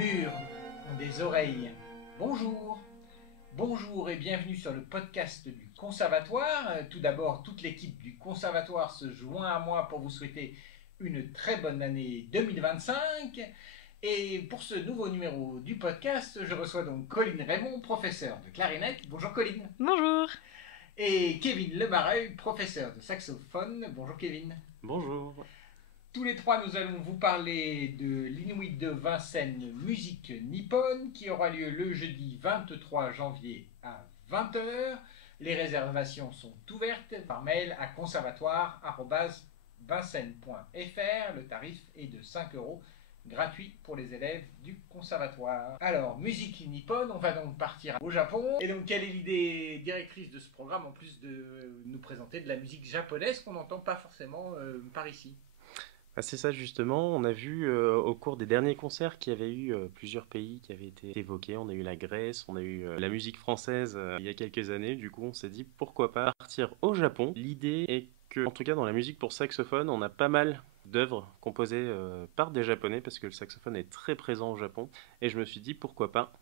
murs ont des oreilles. Bonjour. Bonjour et bienvenue sur le podcast du Conservatoire. Tout d'abord, toute l'équipe du Conservatoire se joint à moi pour vous souhaiter une très bonne année 2025. Et pour ce nouveau numéro du podcast, je reçois donc Colline Raymond, professeur de clarinette. Bonjour Colline. Bonjour. Et Kevin Lemareuil, professeur de saxophone. Bonjour Kevin. Bonjour. Tous les trois, nous allons vous parler de l'Inuit de Vincennes Musique Nippone qui aura lieu le jeudi 23 janvier à 20h. Les réservations sont ouvertes par mail à conservatoire@vincennes.fr. Le tarif est de 5 €, gratuit pour les élèves du conservatoire. Alors, musique nippone, on va donc partir au Japon. Et donc, quelle est l'idée directrice de ce programme, en plus de nous présenter de la musique japonaise qu'on n'entend pas forcément par ici? C'est ça justement, on a vu au cours des derniers concerts qu'il y avait eu plusieurs pays qui avaient été évoqués. On a eu la Grèce, on a eu la musique française il y a quelques années. Du coup, on s'est dit pourquoi pas partir au Japon. L'idée est que, en tout cas dans la musique pour saxophone, on a pas mal d'œuvres composées par des Japonais parce que le saxophone est très présent au Japon. Et je me suis dit pourquoi pas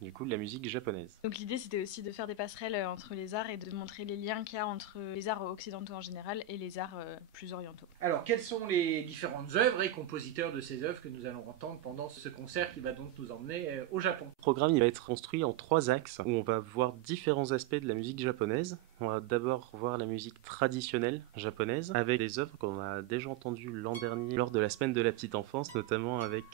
du coup de la musique japonaise. Donc l'idée c'était aussi de faire des passerelles entre les arts et de montrer les liens qu'il y a entre les arts occidentaux en général et les arts plus orientaux. Alors quelles sont les différentes œuvres et compositeurs de ces œuvres que nous allons entendre pendant ce concert qui va donc nous emmener au Japon? Le programme il va être construit en 3 axes où on va voir différents aspects de la musique japonaise. On va d'abord voir la musique traditionnelle japonaise avec des œuvres qu'on a déjà entendues l'an dernier lors de la semaine de la petite enfance, notamment avec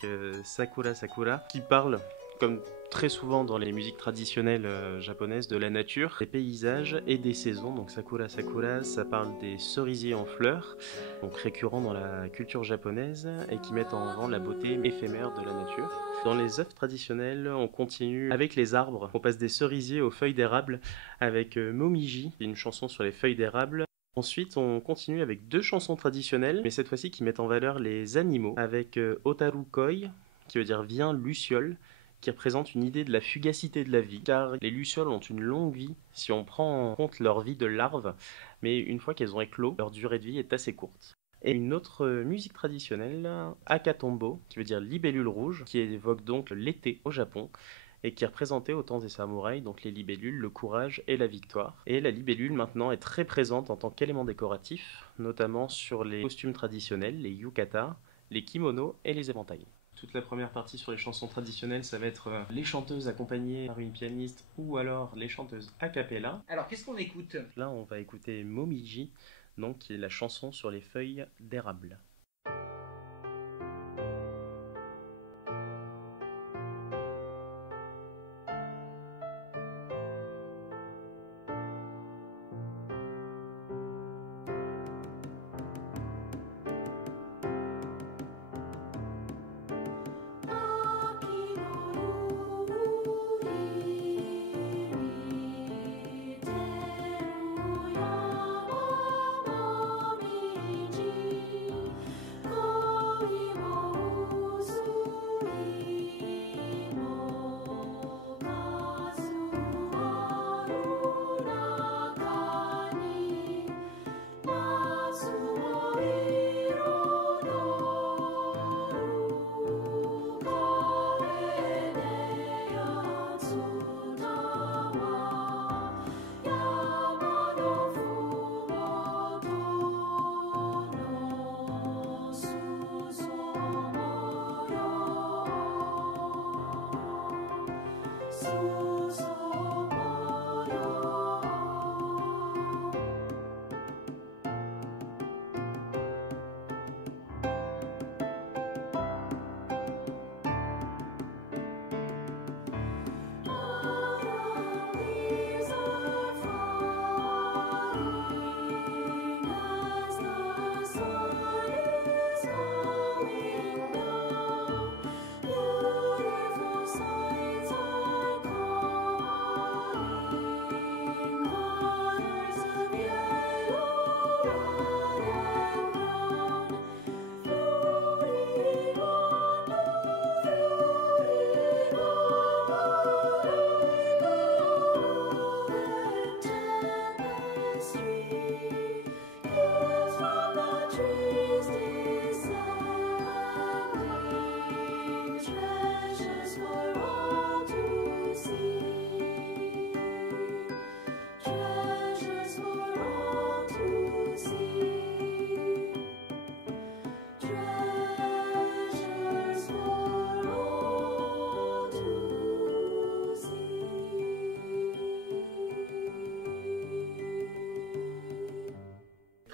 Sakura Sakura qui parle, comme très souvent dans les musiques traditionnelles japonaises, de la nature, des paysages et des saisons. Donc Sakura Sakura, ça parle des cerisiers en fleurs, donc récurrents dans la culture japonaise et qui mettent en avant la beauté éphémère de la nature. Dans les œuvres traditionnelles, on continue avec les arbres. On passe des cerisiers aux feuilles d'érable avec Momiji, une chanson sur les feuilles d'érable. Ensuite, on continue avec 2 chansons traditionnelles, mais cette fois-ci qui mettent en valeur les animaux, avec Otaru Koi, qui veut dire viens Luciole, qui représente une idée de la fugacité de la vie, car les lucioles ont une longue vie si on prend en compte leur vie de larves, mais une fois qu'elles ont éclos, leur durée de vie est assez courte. Et une autre musique traditionnelle, Akatombo, qui veut dire libellule rouge, qui évoque donc l'été au Japon, et qui est représentée au temps des samouraïs, donc les libellules, le courage et la victoire. Et la libellule maintenant est très présente en tant qu'élément décoratif, notamment sur les costumes traditionnels, les yukata, les kimonos et les éventails. Toute la première partie sur les chansons traditionnelles, ça va être les chanteuses accompagnées par une pianiste ou alors les chanteuses a cappella. Alors qu'est-ce qu'on écoute? Là, on va écouter Momiji, donc qui est la chanson sur les feuilles d'érable.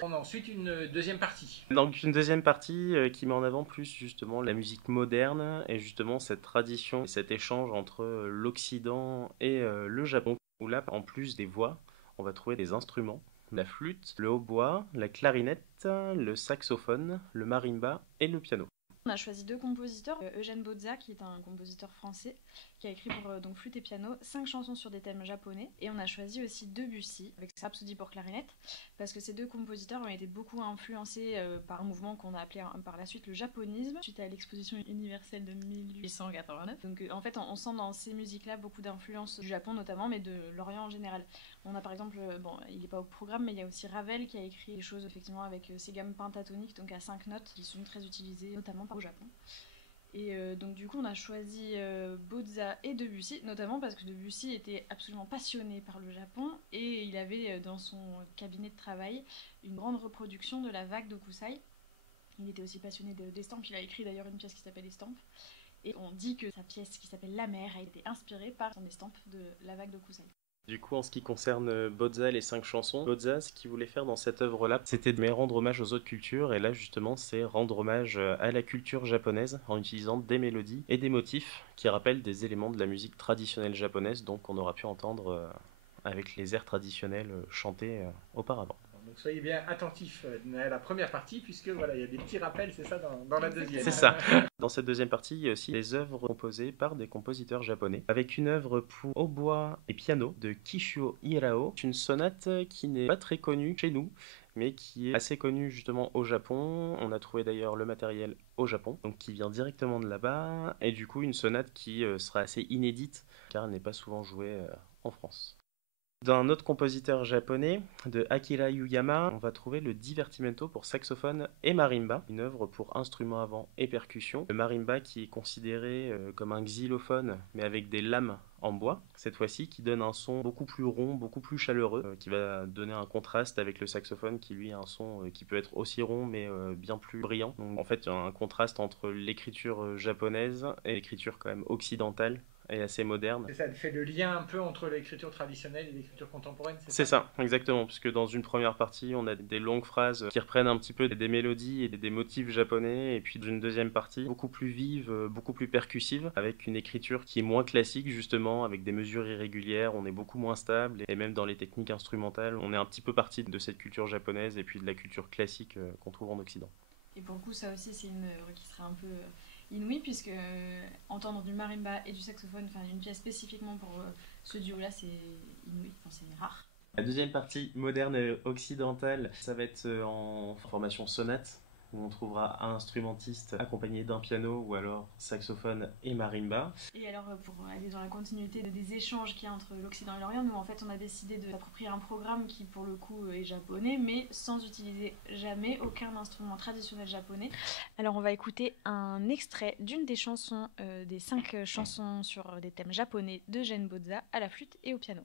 On a ensuite une deuxième partie. Donc une deuxième partie qui met en avant plus justement la musique moderne et justement cette tradition, et cet échange entre l'Occident et le Japon, où là, en plus des voix, on va trouver des instruments, la flûte, le hautbois, la clarinette, le saxophone, le marimba et le piano. On a choisi 2 compositeurs, Eugène Bozza qui est un compositeur français qui a écrit pour donc flûte et piano 5 chansons sur des thèmes japonais, et on a choisi aussi Debussy avec Rhapsody pour clarinette parce que ces 2 compositeurs ont été beaucoup influencés par un mouvement qu'on a appelé par la suite le japonisme suite à l'exposition universelle de 1889. Donc en fait on sent dans ces musiques-là beaucoup d'influences du Japon notamment, mais de l'Orient en général. On a par exemple, bon il n'est pas au programme, mais il y a aussi Ravel qui a écrit des choses effectivement avec ces gammes pentatoniques, donc à 5 notes, qui sont très utilisées notamment au Japon. Et donc du coup on a choisi Bozza et Debussy, notamment parce que Debussy était absolument passionné par le Japon et il avait dans son cabinet de travail une grande reproduction de la vague d'Okusai. Il était aussi passionné d'estampes, il a écrit d'ailleurs une pièce qui s'appelle Estampes, et on dit que sa pièce qui s'appelle La Mer a été inspirée par son estampe de la vague d'Okusai. Du coup, en ce qui concerne Bozza, les 5 chansons, Bozza, ce qu'il voulait faire dans cette œuvre-là, c'était de rendre hommage aux autres cultures, et là justement, c'est rendre hommage à la culture japonaise en utilisant des mélodies et des motifs qui rappellent des éléments de la musique traditionnelle japonaise, donc on aura pu entendre avec les airs traditionnels chantés auparavant. Donc soyez bien attentifs à la première partie, puisque voilà, il y a des petits rappels, c'est ça, dans la deuxième. C'est ça. Dans cette deuxième partie, il y a aussi des œuvres composées par des compositeurs japonais, avec une œuvre pour hautbois et piano de Kishuo Hirao, une sonate qui n'est pas très connue chez nous, mais qui est assez connue justement au Japon. On a trouvé d'ailleurs le matériel au Japon, donc qui vient directement de là-bas, et du coup une sonate qui sera assez inédite, car elle n'est pas souvent jouée en France. D'un autre compositeur japonais, de Akira Yuyama, on va trouver le Divertimento pour saxophone et marimba, une œuvre pour instruments à vent et percussion. Le marimba qui est considéré comme un xylophone, mais avec des lames en bois, cette fois-ci, qui donne un son beaucoup plus rond, beaucoup plus chaleureux, qui va donner un contraste avec le saxophone qui lui a un son qui peut être aussi rond, mais bien plus brillant. Donc en fait, un contraste entre l'écriture japonaise et l'écriture quand même occidentale, et assez moderne. C'est ça, fait le lien un peu entre l'écriture traditionnelle et l'écriture contemporaine, c'est ça, exactement, puisque dans une première partie, on a des longues phrases qui reprennent un petit peu des mélodies et des motifs japonais, et puis dans une deuxième partie, beaucoup plus vive, beaucoup plus percussive, avec une écriture qui est moins classique, justement, avec des mesures irrégulières, on est beaucoup moins stable, et même dans les techniques instrumentales, on est un petit peu parti de cette culture japonaise et puis de la culture classique qu'on trouve en Occident. Et pour le coup, ça aussi, c'est une œuvre qui serait un peu inouïe, puisque entendre du marimba et du saxophone, enfin une pièce spécifiquement pour ce duo-là, c'est inouï, enfin c'est rare. La deuxième partie moderne et occidentale, ça va être en formation sonate, où on trouvera un instrumentiste accompagné d'un piano ou alors saxophone et marimba. Et alors pour aller dans la continuité des échanges qu'il y a entre l'Occident et l'Orient, nous en fait on a décidé de s'approprier un programme qui pour le coup est japonais, mais sans utiliser jamais aucun instrument traditionnel japonais. Alors on va écouter un extrait d'une des chansons, des 5 chansons sur des thèmes japonais de Eugène Bozza à la flûte et au piano.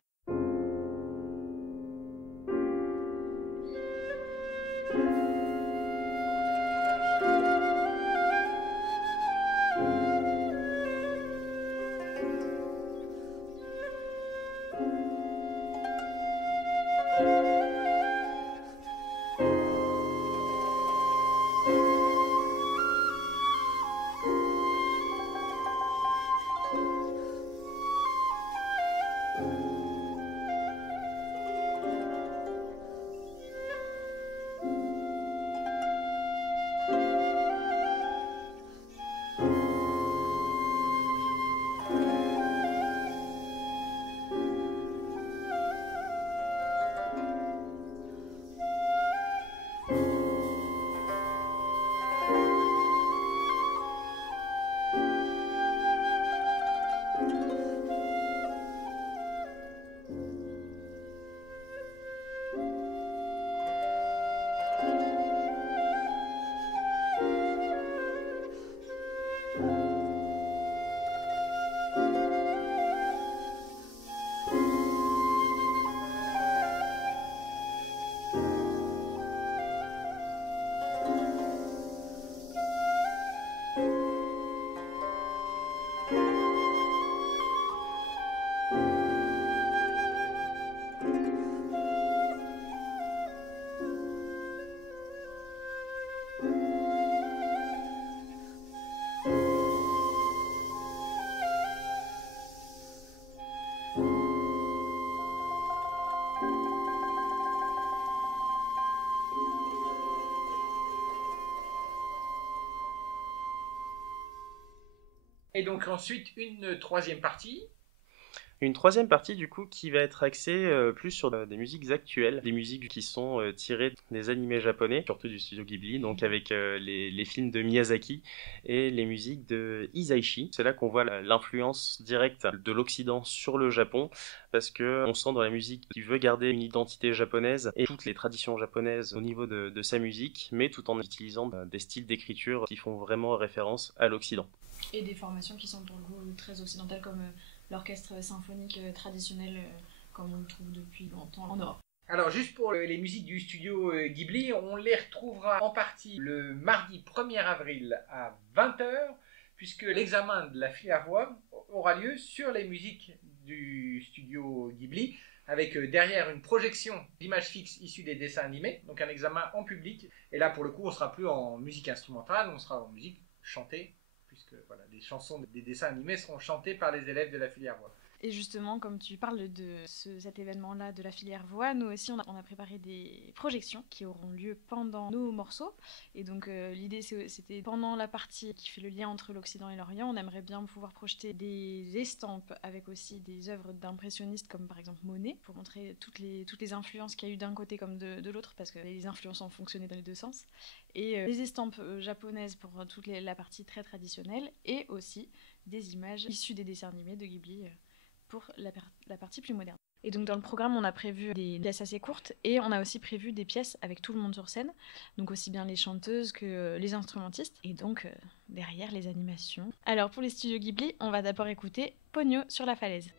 Et donc ensuite une troisième partie. Une troisième partie du coup qui va être axée plus sur des musiques actuelles, des musiques qui sont tirées des animés japonais, surtout du studio Ghibli, donc avec les films de Miyazaki et les musiques de Hisaishi. C'est là qu'on voit l'influence directe de l'Occident sur le Japon, parce que on sent dans la musique qu'il veut garder une identité japonaise et toutes les traditions japonaises au niveau de sa musique, mais tout en utilisant des styles d'écriture qui font vraiment référence à l'Occident. Et des formations qui sont pour le coup très occidentales comme l'orchestre symphonique traditionnel comme on le trouve depuis longtemps en Europe. Alors juste pour les musiques du studio Ghibli, on les retrouvera en partie le mardi 1er avril à 20h, puisque l'examen de la filière voix aura lieu sur les musiques du studio Ghibli, avec derrière une projection d'images fixes issues des dessins animés, donc un examen en public. Et là pour le coup on ne sera plus en musique instrumentale, on sera en musique chantée, puisque voilà, les chansons des dessins animés seront chantées par les élèves de la filière voix. Et justement, comme tu parles de cet événement-là de la filière voix, nous aussi, on a préparé des projections qui auront lieu pendant nos morceaux. Et donc, l'idée, c'était pendant la partie qui fait le lien entre l'Occident et l'Orient, on aimerait bien pouvoir projeter des estampes avec aussi des œuvres d'impressionnistes, comme par exemple Monet, pour montrer toutes les influences qu'il y a eu d'un côté comme de l'autre, parce que les influences ont fonctionné dans les deux sens. Et des estampes japonaises pour la partie très traditionnelle, et aussi des images issues des dessins animés de Ghibli pour la partie plus moderne. Et donc dans le programme, on a prévu des pièces assez courtes et on a aussi prévu des pièces avec tout le monde sur scène, donc aussi bien les chanteuses que les instrumentistes, et donc derrière les animations. Alors pour les studios Ghibli, on va d'abord écouter Ponyo sur la falaise.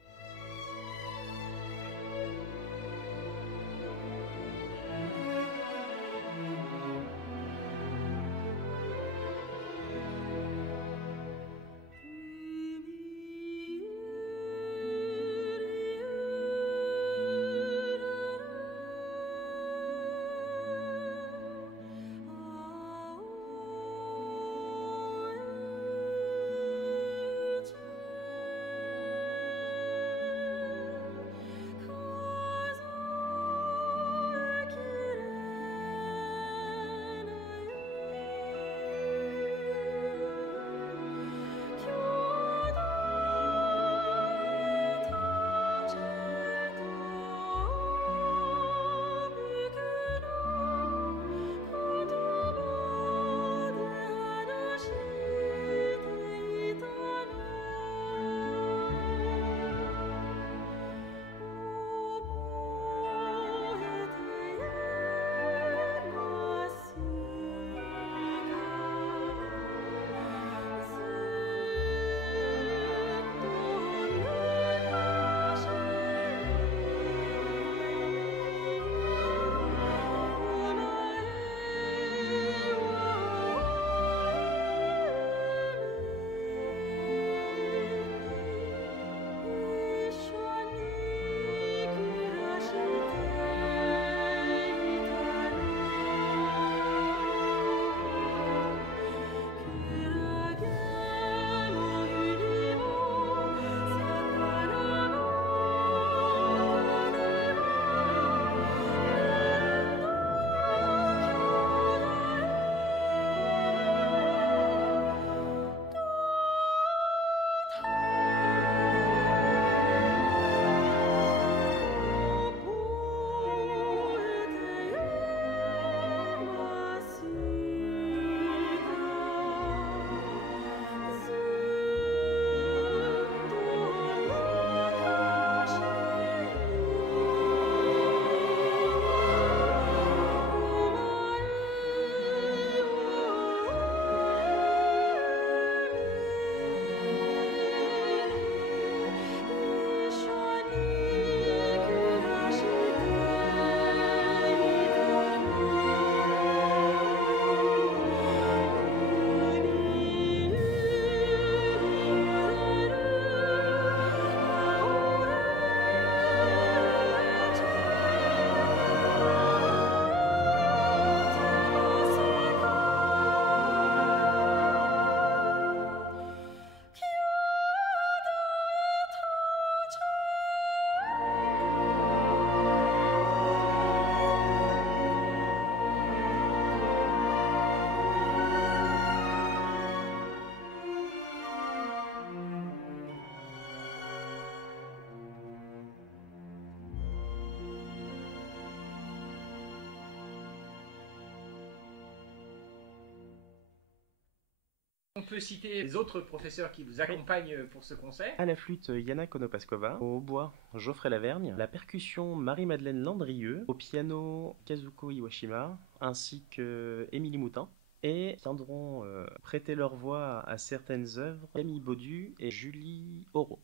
peut citer les autres professeurs qui vous accompagnent pour ce concert? À la flûte, Yana Konopaskova. Au hautbois, Geoffrey Lavergne. La percussion, Marie-Madeleine Landrieux. Au piano, Kazuko Iwashima, ainsi que Émilie Moutin. Et viendront prêter leur voix à certaines œuvres Camille Baudu et Julie Auro.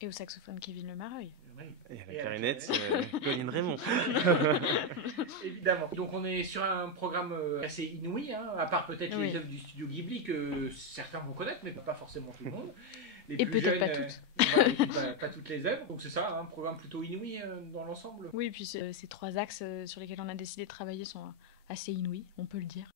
Et au saxophone, Kevin Lemareuil. Oui. Et à la clarinette, Colline Raymond. Évidemment. Donc on est sur un programme assez inouï, hein, à part peut-être les œuvres du studio Ghibli que certains vont connaître, mais pas forcément tout le monde. Les Et plus peut-être jeunes, pas toutes. voilà, pas toutes les œuvres. Donc c'est ça, un programme plutôt inouï dans l'ensemble. Oui, et puis ces 3 axes sur lesquels on a décidé de travailler sont assez inouïs, on peut le dire.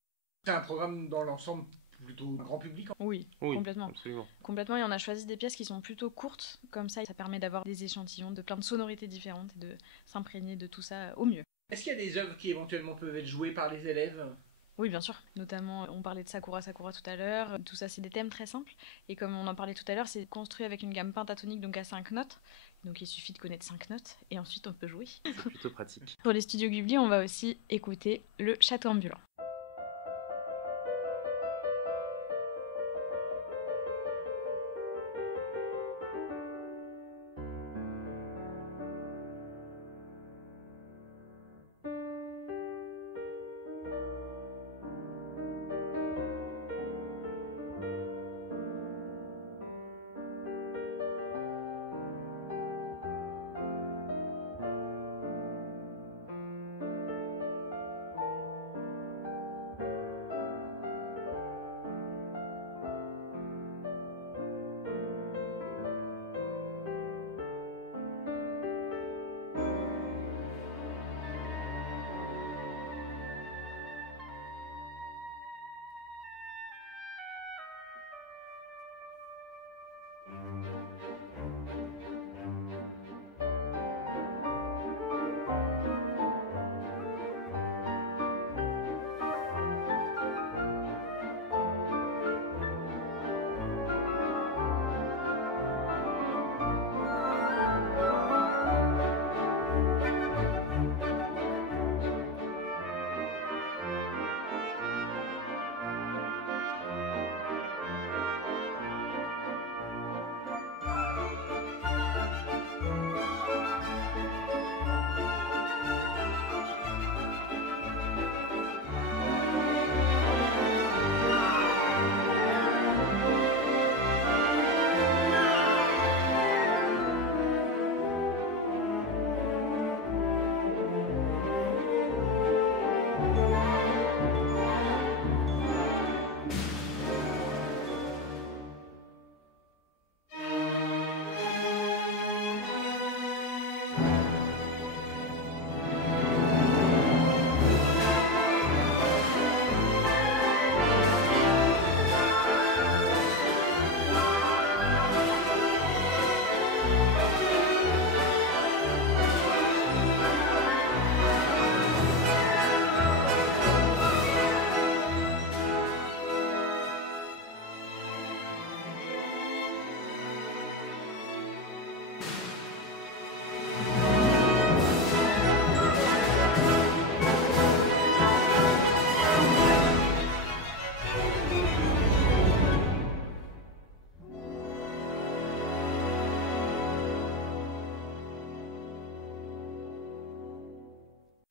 C'est un programme dans l'ensemble plutôt grand public. Oui, Oui, complètement. absolument. Complètement, et on a choisi des pièces qui sont plutôt courtes, comme ça permet d'avoir des échantillons de plein de sonorités différentes et de s'imprégner de tout ça au mieux. Est-ce qu'il y a des œuvres qui éventuellement peuvent être jouées par les élèves? Oui, bien sûr. Notamment, on parlait de Sakura tout à l'heure. Tout ça, c'est des thèmes très simples. Et comme on en parlait tout à l'heure, c'est construit avec une gamme pentatonique, donc à 5 notes. Donc il suffit de connaître 5 notes, et ensuite on peut jouer. C'est plutôt pratique. Pour les studios Ghibli, on va aussi écouter le Château ambulant.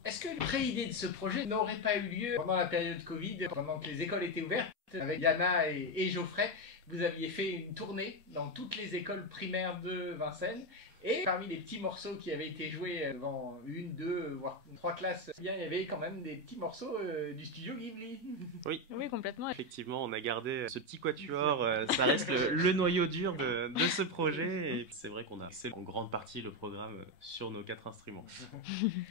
Est-ce que la pré-idée de ce projet n'aurait pas eu lieu pendant la période Covid, pendant que les écoles étaient ouvertes? Avec Yana et Geoffrey, vous aviez fait une tournée dans toutes les écoles primaires de Vincennes. Et parmi les petits morceaux qui avaient été joués dans 1, 2, voire 3 classes, il y avait quand même des petits morceaux du studio Ghibli. Oui. Oui, complètement. Effectivement, on a gardé ce petit quatuor, ça reste le noyau dur de ce projet. Et c'est vrai qu'on a axé en grande partie le programme sur nos 4 instruments.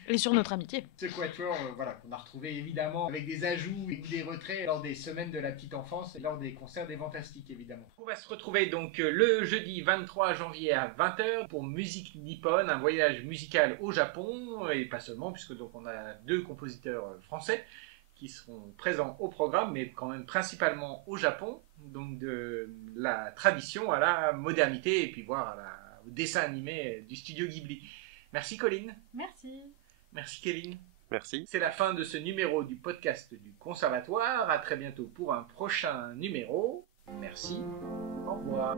Et sur notre amitié. Ce quatuor, voilà, qu'on a retrouvé évidemment avec des ajouts et des retraits lors des semaines de la petite enfance et lors des concerts des Fantastiques, évidemment. On va se retrouver donc le jeudi 23 janvier à 20h pour Musique Nippone, un voyage musical au Japon, et pas seulement, puisque donc on a 2 compositeurs français qui seront présents au programme, mais quand même principalement au Japon, donc de la tradition à la modernité, et puis voir au dessin animé du studio Ghibli. Merci Colline. Merci. Merci Kevin. Merci. C'est la fin de ce numéro du podcast du Conservatoire. À très bientôt pour un prochain numéro. Merci, au revoir.